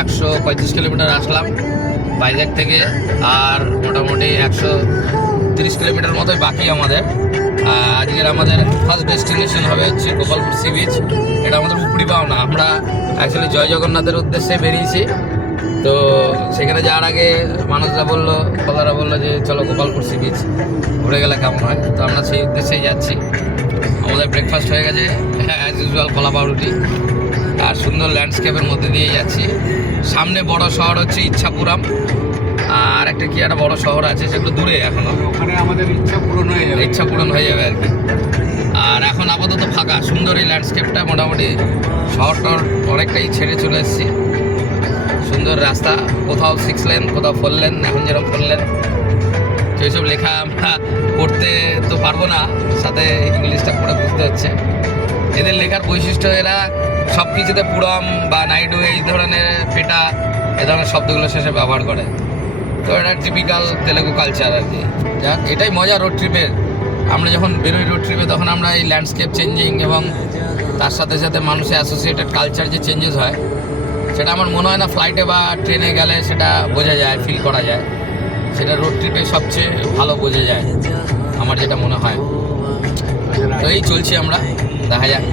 135 kilometre আসলাম ভাইজ্যাগ থেকে, আর মোটামুটি 130 kilometre মতোই বাকি আমাদের। আজকের আমাদের ফার্স্ট ডেস্টিনেশন হবে হচ্ছে গোপালপুর সি বিচ। এটা আমাদের উপরি পাওনা। আমরা অ্যাকচুয়ালি জয় জগন্নাথের উদ্দেশ্যে বেরিয়েছি, তো সেখানে যাওয়ার আগে মানুষরা বললো, ফলারা বললো যে চলো গোপালপুর সি বিচ ঘুরে গেলে কেমন হয়। তো আমরা সেই উদ্দেশ্যেই যাচ্ছি। আমাদের ব্রেকফাস্ট হয়ে গেছে, অ্যাজ ইউজুয়াল কলা পাউরুটি, আর সুন্দর ল্যান্ডস্কেপের মধ্যে দিয়ে যাচ্ছি। সামনে বড় শহর হচ্ছে ইচ্ছাপুরম, আর একটা কি একটা বড় শহর আছে, সেগুলো দূরে এখনো। ওখানে আমাদের ইচ্ছা পূরণ হয়ে যাবে আর কি। আর এখন আপাতত ফাঁকা, সুন্দর এই ল্যান্ডস্কেপটা। মোটামুটি শহরটর অনেকটাই ছেড়ে চলে এসেছি। সুন্দর রাস্তা, কোথাও 6 লেন, কোথাও 4 লেন, এখন যেরকম 4 লেন। সেইসব লেখা আমরা পড়তে তো পারবো না, সাথে ইংলিশটা পড়ে বুঝতে হচ্ছে। এদের লেখার বৈশিষ্ট্য, এরা সব কিছুতে পুরম বা নাইডু এই ধরনের পেটা এ ধরনের শব্দগুলো শেষে ব্যবহার করে। তো এটা টিপিক্যাল তেলেগু কালচার আর কি। যাক, এটাই মজা রোড ট্রিপের। আমরা যখন বেরোই রোড ট্রিপে, তখন আমরা এই ল্যান্ডস্কেপ চেঞ্জিং এবং তার সাথে সাথে মানুষের অ্যাসোসিয়েটেড কালচার যে চেঞ্জেস হয়, সেটা আমার মনে হয় না ফ্লাইটে বা ট্রেনে গেলে সেটা বোঝা যায়, ফিল করা যায়। সেটা রোড ট্রিপে সবচেয়ে ভালো বোঝা যায়, আমার যেটা মনে হয়। তো এই চলছি আমরা, দেখা যাক।